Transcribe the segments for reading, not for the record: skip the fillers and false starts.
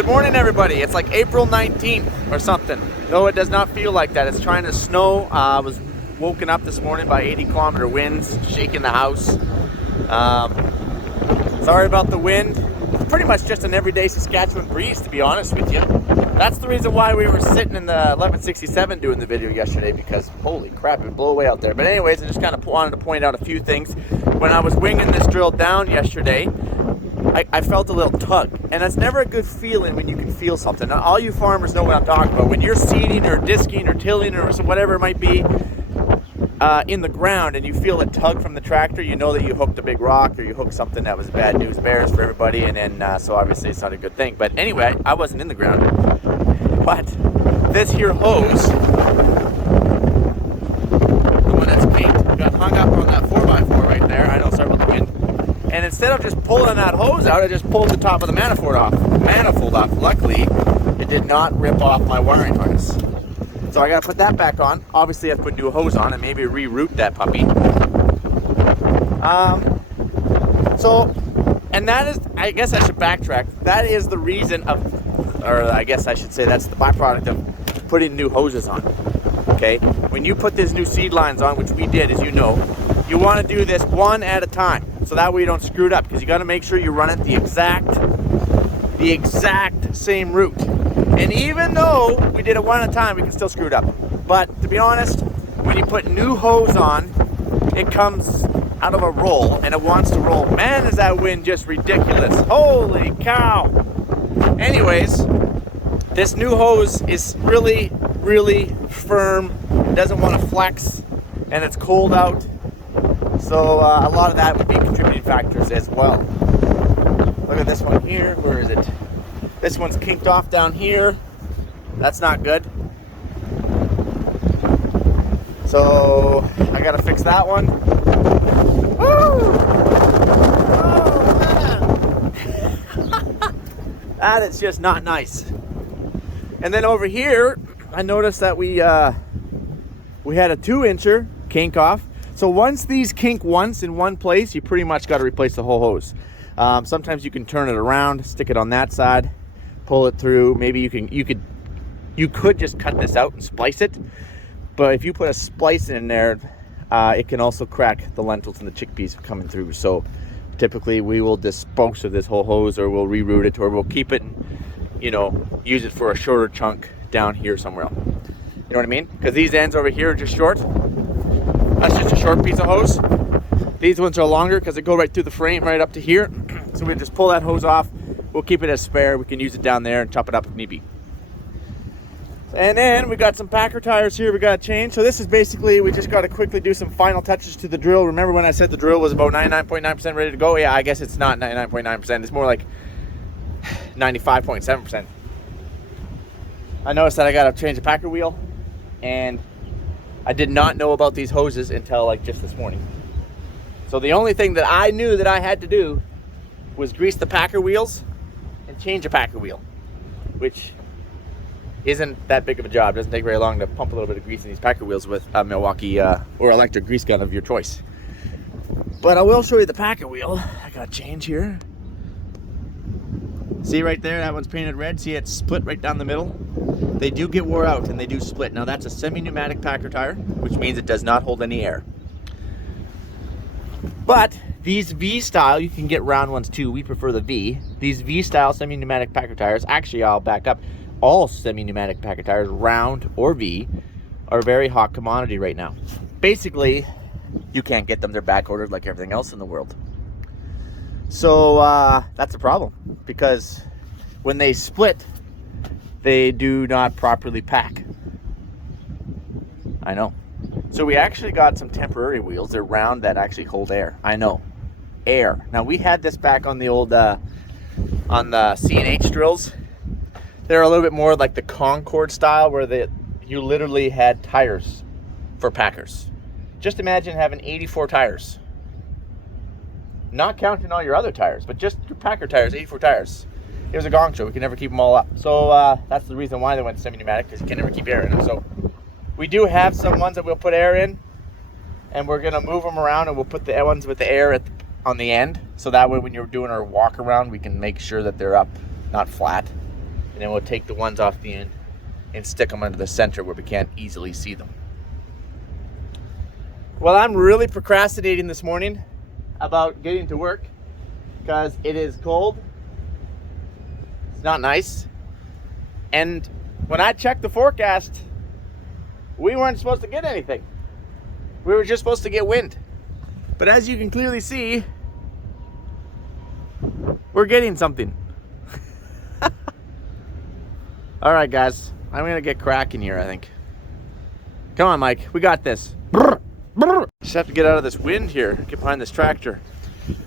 Good morning, everybody. It's like April 19th or something. No, it does not feel like that. It's trying to snow. I was woken up this morning by 80-kilometer winds, shaking the house. Sorry about the wind. It's pretty much just an everyday Saskatchewan breeze, to be honest with you. That's the reason why we were sitting in the 1167 doing the video yesterday, because holy crap, it would blow away out there. But anyways, I just kind of wanted to point out a few things. When I was winging this drill down yesterday, I felt a little tug, and that's never a good feeling when you can feel something. Now, all you farmers know what I'm talking about. When you're seeding or disking or tilling or whatever it might be in the ground, and you feel a tug from the tractor, you know that you hooked a big rock or you hooked something that was bad news bears for everybody, and then so obviously it's not a good thing. But anyway, I wasn't in the ground, but this here hose, the one that's kinked, got hung up on that 4x4 right there. I know, sorry about the wind. And instead of just pulling that hose out, I just pulled the top of the manifold off. Luckily, it did not rip off my wiring harness. So I gotta put that back on. Obviously, I have to put new hose on and maybe reroute that puppy. And that is, I guess I should backtrack. That is the reason or I guess I should say that's the byproduct of putting new hoses on. Okay? When you put these new seed lines on, which we did, as you know, you want to do this one at a time, so that way you don't screw it up, because you got to make sure you run it the exact same route. And even though we did it one at a time, we can still screw it up. But to be honest, when you put new hose on, it comes out of a roll and it wants to roll. Man, is that wind just ridiculous. Holy cow. Anyways, this new hose is really, really firm. It doesn't want to flex, and it's cold out. So a lot of that would be contributing factors as well. Look at this one here. Where is it? This one's kinked off down here. That's not good. So I gotta fix that one. Woo! Oh, man. That is just not nice. And then over here, I noticed that we had a 2-incher kink off. So once these kink once in one place, you pretty much got to replace the whole hose. Sometimes you can turn it around, stick it on that side, pull it through. Maybe you could just cut this out and splice it. But if you put a splice in there, it can also crack the lentils and the chickpeas coming through. So typically we will dispose of this whole hose, or we'll reroute it, or we'll keep it and, use it for a shorter chunk down here somewhere else. You know what I mean? Because these ends over here are just short. That's just a short piece of hose. These ones are longer because they go right through the frame right up to here. So we just pull that hose off. We'll keep it as spare. We can use it down there and chop it up if need be. And then we got some Packer tires here we got to change. So this is basically, we just got to quickly do some final touches to the drill. Remember when I said the drill was about 99.9% ready to go? Yeah, I guess it's not 99.9%. It's more like 95.7%. I noticed that I got to change the Packer wheel, and I did not know about these hoses until like just this morning. So the only thing that I knew that I had to do was grease the Packer wheels and change a Packer wheel, which isn't that big of a job. It doesn't take very long to pump a little bit of grease in these Packer wheels with a Milwaukee or electric grease gun of your choice. But I will show you the Packer wheel. I got change here. See right there, that one's painted red. See, it's split right down the middle. They do get wore out and they do split. Now that's a semi-pneumatic Packer tire, which means it does not hold any air. But these V-style, you can get round ones too. We prefer the V. These V-style semi-pneumatic Packer tires, actually I'll back up. All semi-pneumatic Packer tires, round or V, are a very hot commodity right now. Basically, you can't get them. They're back ordered like everything else in the world. So that's a problem, because when they split, they do not properly pack. I know. So we actually got some temporary wheels. They're round that actually hold air. I know. Air. Now we had this back on the old, on the C&H drills. They're a little bit more like the Concord style, where you literally had tires for Packers. Just imagine having 84 tires. Not counting all your other tires, but just your Packer tires, 84 tires. It was a gong show. We could never keep them all up. So that's the reason why they went semi-pneumatic, because you can never keep air in them. So we do have some ones that we'll put air in, and we're going to move them around, and we'll put the ones with the air on the end. So that way when you're doing our walk around, we can make sure that they're up, not flat. And then we'll take the ones off the end and stick them under the center where we can't easily see them. Well, I'm really procrastinating this morning about getting to work because it is cold. It's not nice. And when I checked the forecast, we weren't supposed to get anything. We were just supposed to get wind. But as you can clearly see, we're getting something. All right, guys, I'm gonna get cracking here, I think. Come on, Mike, we got this. Just have to get out of this wind here, get behind this tractor.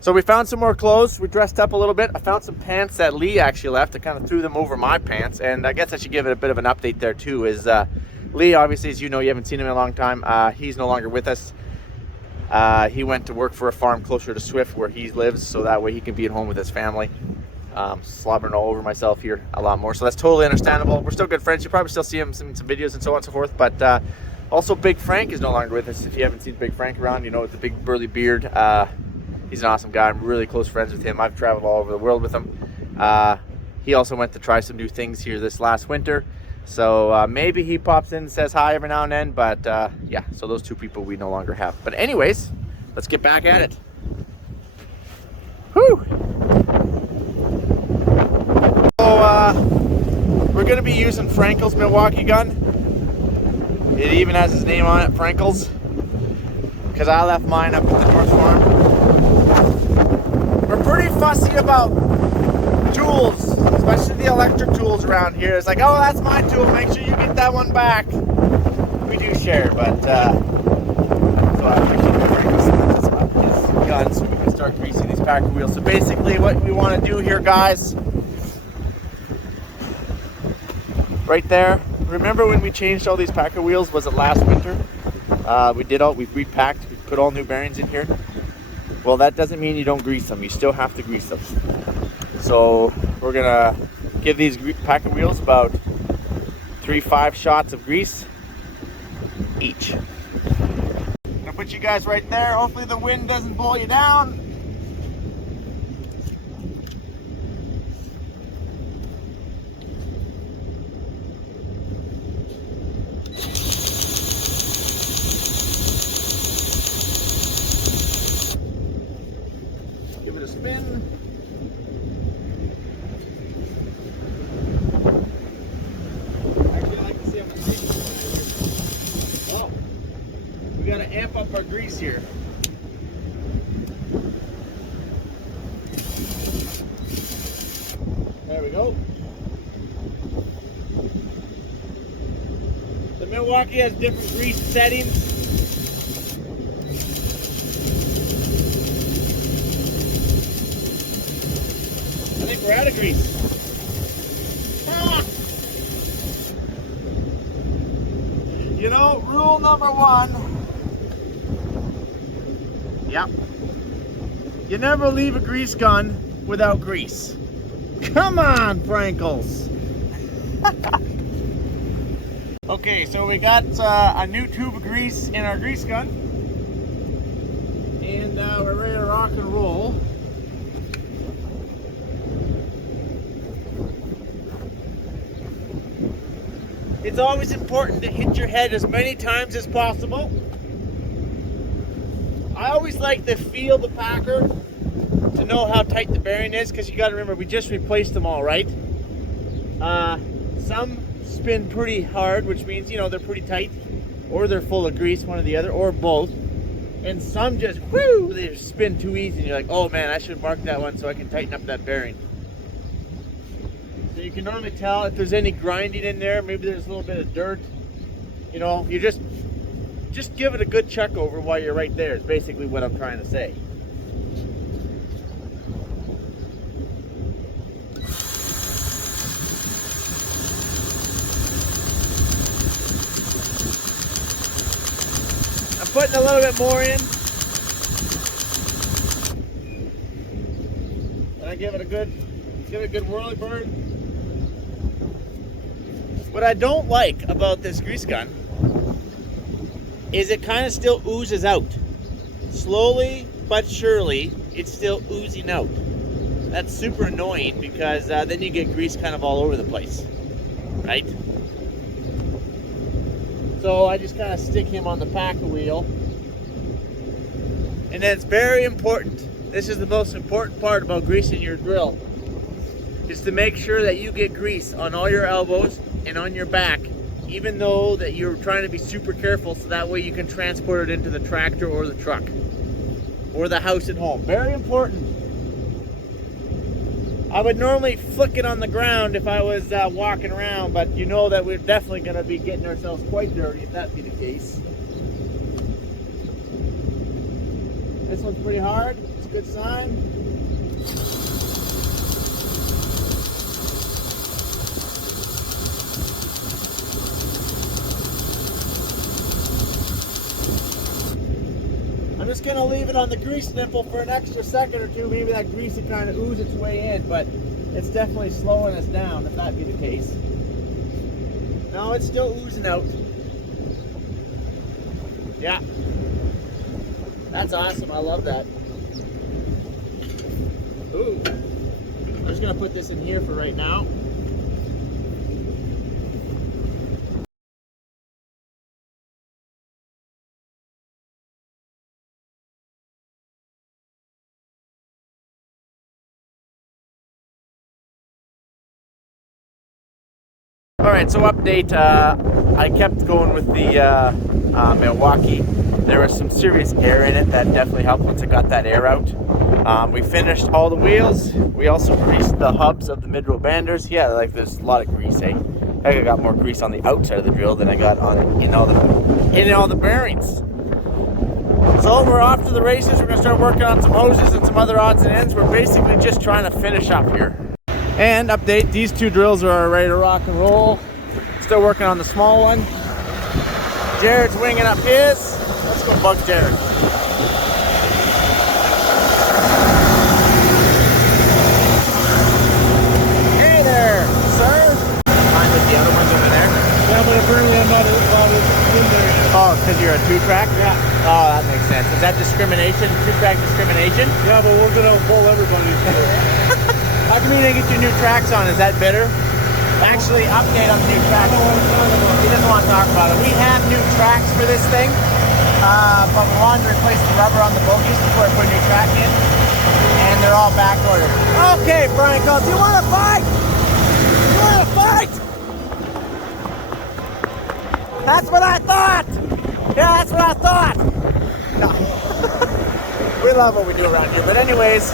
So we found some more clothes. We dressed up a little bit. I found some pants that Lee actually left. I kind of threw them over my pants, and I guess I should give it a bit of an update there too. Is Lee, obviously, as you know, you haven't seen him in a long time. He's no longer with us. He went to work for a farm closer to Swift where he lives, so that way he can be at home with his family. Slobbering all over myself here a lot more, so that's totally understandable. We're still good friends. You probably still see him in some videos and so on and so forth, but also Big Frank is no longer with us. If you haven't seen Big Frank around, you know, with the big burly beard. He's an awesome guy. I'm really close friends with him. I've traveled all over the world with him. He also went to try some new things here this last winter. So maybe he pops in and says hi every now and then. But yeah, so those two people we no longer have. But anyways, let's get back at it. Whew! So we're going to be using Frankel's Milwaukee gun. It even has his name on it, Frankel's. Because I left mine up at the North Farm. We're pretty fussy about tools, especially the electric tools around here. It's like, oh, that's my tool, make sure you get that one back. We do share, but so I have to keep Frank's gun so we can start greasing these packer wheels. So basically what we want to do here, guys, right there, remember when we changed all these packer wheels? Was it last winter? We repacked, we put all new bearings in here. Well, that doesn't mean you don't grease them. You still have to grease them. So we're gonna give these packer wheels about 3-5 shots of grease each. I'm gonna put you guys right there. Hopefully the wind doesn't blow you down. Give it a spin. Actually, I like to see how much grease is here. Oh, we got to amp up our grease here. There we go. The Milwaukee has different grease settings. I think we're out of grease. Ah! You know, rule number 1. Yep. You never leave a grease gun without grease. Come on, Frankels. Okay, so we got a new tube of grease in our grease gun. And we're ready to rock and roll. It's always important to hit your head as many times as possible. I always like to feel the packer to know how tight the bearing is, because you got to remember we just replaced them all, right? Some spin pretty hard, which means, you know, they're pretty tight, or they're full of grease, one or the other, or both. And some just, whoo, they spin too easy, and you're like, oh man, I should mark that one so I can tighten up that bearing. So you can normally tell if there's any grinding in there, maybe there's a little bit of dirt. You know, you just give it a good check over while you're right there is basically what I'm trying to say. I'm putting a little bit more in. And I give it a good whirly bird. What I don't like about this grease gun is it kind of still oozes out. Slowly but surely, it's still oozing out. That's super annoying because then you get grease kind of all over the place, right? So I just kind of stick him on the packer wheel. And then it's very important. This is the most important part about greasing your drill. Is to make sure that you get grease on all your elbows and on your back, even though that you're trying to be super careful, so that way you can transport it into the tractor or the truck or the house at home. Very important. I would normally flick it on the ground if I was walking around, but you know that we're definitely going to be getting ourselves quite dirty if that be the case. This one's pretty hard. It's a good sign. I'm just going to leave it on the grease nipple for an extra second or two. Maybe that grease will kind of ooze its way in, but it's definitely slowing us down if that be the case. No, it's still oozing out. Yeah. That's awesome. I love that. Ooh. I'm just going to put this in here for right now. Alright, so update, I kept going with the Milwaukee. There was some serious air in it that definitely helped once I got that air out. We finished all the wheels. We also greased the hubs of the mid-row banders. Yeah, like there's a lot of grease, eh? I think I got more grease on the outside of the drill than I got on in all the bearings. So we're off to the races. We're going to start working on some hoses and some other odds and ends. We're basically just trying to finish up here. And update, these two drills are ready to rock and roll. Still working on the small one. Jared's winging up his. Let's go bug Jared. Hey there, sir. Fine with the other ones over there? Yeah, I'm going to bring them out in there. Oh, because you're a two-track? Yeah. Oh, that makes sense. Is that discrimination? Two-track discrimination? Yeah, but we're going to pull everybody. How come you didn't get your new tracks on? Is that bitter? Actually, update on the new tracks. He doesn't want to talk about it. We have new tracks for this thing, but we wanted to replace the rubber on the bogies before I put a new track in, and they're all back ordered. Okay, Brian calls. Do you want to fight? You want to fight? That's what I thought. Yeah, that's what I thought. No. We love what we do around here, but anyways.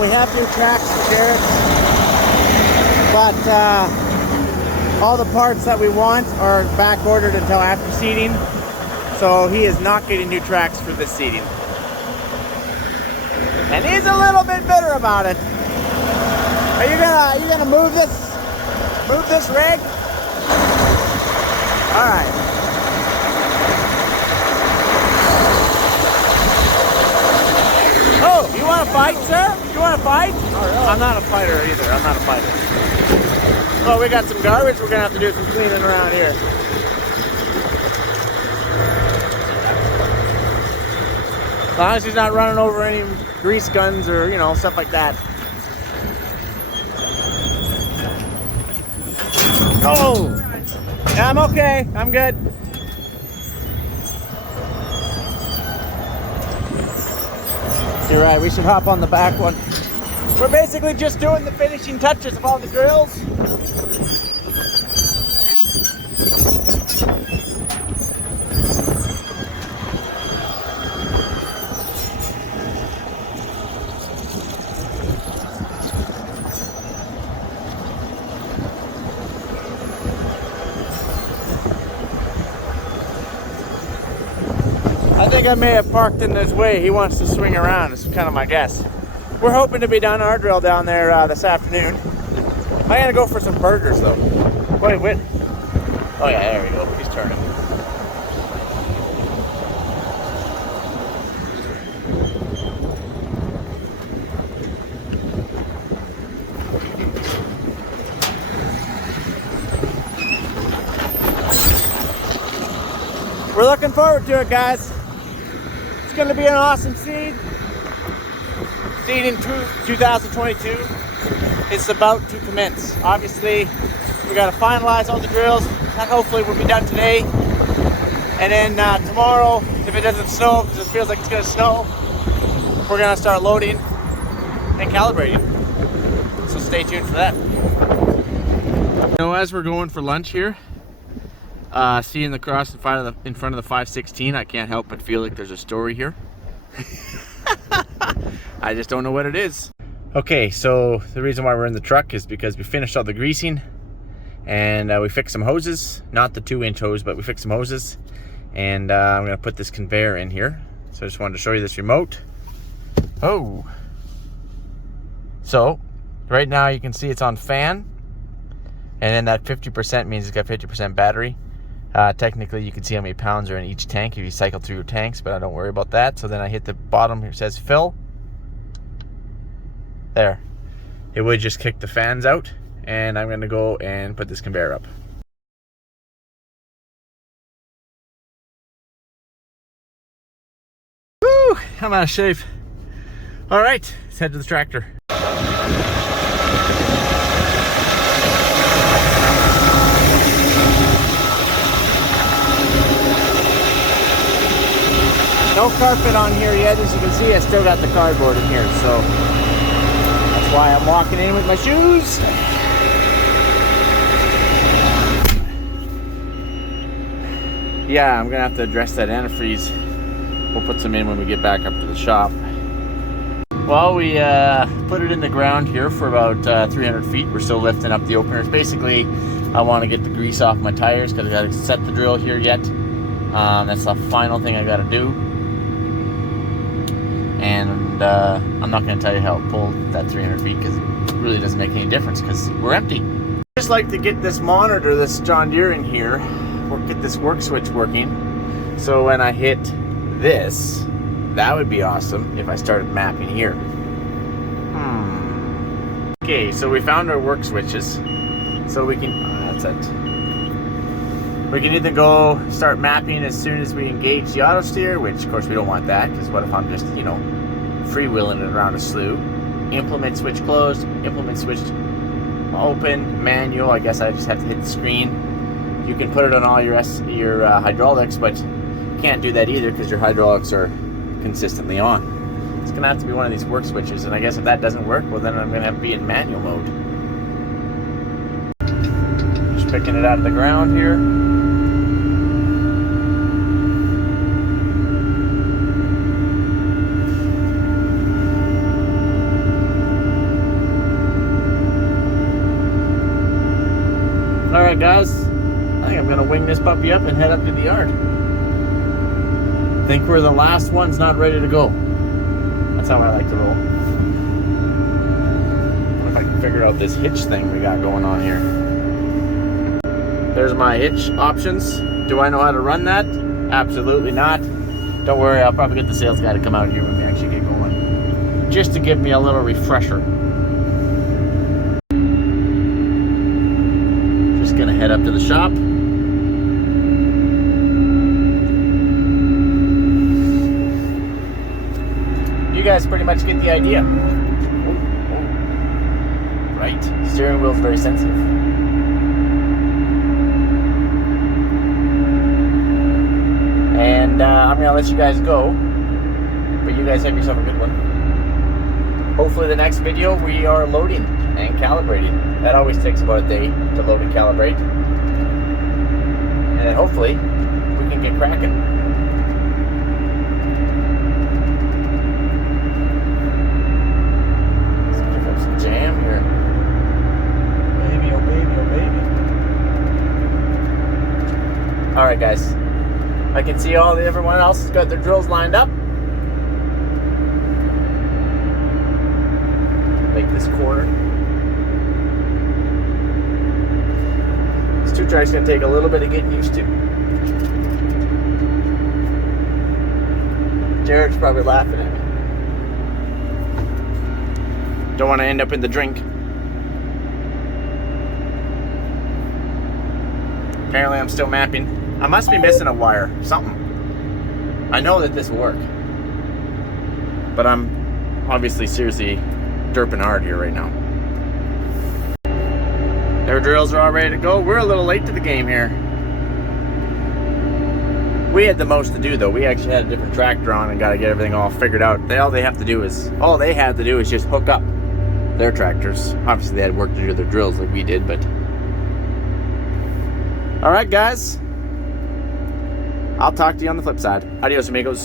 We have new tracks for Jared, but all the parts that we want are back ordered until after seeding, so he is not getting new tracks for this seeding. And he's a little bit bitter about it. Are you gonna move this rig? All right. Oh, you want to fight, sir? You want to fight? I'm not a fighter either. I'm not a fighter. Oh, we got some garbage. We're going to have to do some cleaning around here. As long as he's not running over any grease guns or, you know, stuff like that. Oh! Yeah, I'm okay. I'm good. You're right, we should hop on the back one. We're basically just doing the finishing touches of all the drills. I think I may have parked in this way. He wants to swing around. It's kind of my guess. We're hoping to be done our drill down there this afternoon. I'm gonna go for some burgers though. Wait. Oh yeah, there we go. He's turning. We're looking forward to it, guys. It's going to be an awesome seed. season 2022 is about to commence. Obviously, we got to finalize all the drills, and hopefully we'll be done today. And then tomorrow, if it doesn't snow, because it feels like it's going to snow, we're going to start loading and calibrating. So stay tuned for that. You know, as we're going for lunch here, seeing the cross in front of the 516, I can't help but feel like there's a story here. I just don't know what it is. Okay, so the reason why we're in the truck is because we finished all the greasing, and we fixed some hoses, not the 2-inch hose, but we fixed some hoses, and I'm gonna put this conveyor in here. So I just wanted to show you this remote. Oh, so right now you can see it's on fan, and then that 50% means it's got 50% battery. Technically you can see how many pounds are in each tank if you cycle through your tanks, but I don't worry about that. So then I hit the bottom here, it says fill. There. It would just kick the fans out, and I'm gonna go and put this conveyor up. Woo! I'm out of shape. All right, let's head to the tractor. No carpet on here yet. As you can see, I still got the cardboard in here, so that's why I'm walking in with my shoes. Yeah, I'm gonna have to address that antifreeze. We'll put some in when we get back up to the shop. Well, we put it in the ground here for about 300 feet. We're still lifting up the openers. Basically, I want to get the grease off my tires because I got to set the drill here yet. That's the final thing I got to do. And I'm not going to tell you how it pulled that 300 feet because it really doesn't make any difference because we're empty. I just like to get this monitor, this John Deere in here, or get this work switch working. So when I hit this, that would be awesome if I started mapping here. Okay, so we found our work switches. So we can, that's it. We can either go start mapping as soon as we engage the auto steer, which of course we don't want that, because what if I'm just, you know, freewheeling it around a slough. Implement switch closed, implement switch open, manual. I guess I just have to hit the screen. You can put it on all your hydraulics, but you can't do that either because your hydraulics are consistently on. It's gonna have to be one of these work switches, and I guess if that doesn't work, well then I'm gonna have to be in manual mode. Just picking it out of the ground here. Alright guys, I think I'm gonna wing this puppy up and head up to the yard. I think we're the last ones not ready to go. That's how I like to roll. What if I can figure out this hitch thing we got going on here? There's my hitch options. Do I know how to run that? Absolutely not. Don't worry, I'll probably get the sales guy to come out here when we actually get going. Just to give me a little refresher. Just gonna head up to the shop. You guys pretty much get the idea. Right, steering wheel's very sensitive. And I'm gonna let you guys go, but you guys have yourself a good one. Hopefully the next video we are loading and calibrating. That always takes about a day to load and calibrate. And then hopefully we can get cracking. Jam here. Baby, oh baby, oh baby. Alright guys. I can see everyone else has got their drills lined up. Make this corner. This 2-track's gonna take a little bit of getting used to. Jared's probably laughing at me. Don't want to end up in the drink. Apparently I'm still mapping. I must be missing a wire, something. I know that this will work. But I'm obviously seriously derping hard here right now. Their drills are all ready to go. We're a little late to the game here. We had the most to do though. We actually had a different tractor on and got to get everything all figured out. All they had to do is just hook up their tractors. Obviously they had work to do their drills like we did, but all right guys, I'll talk to you on the flip side. Adios amigos.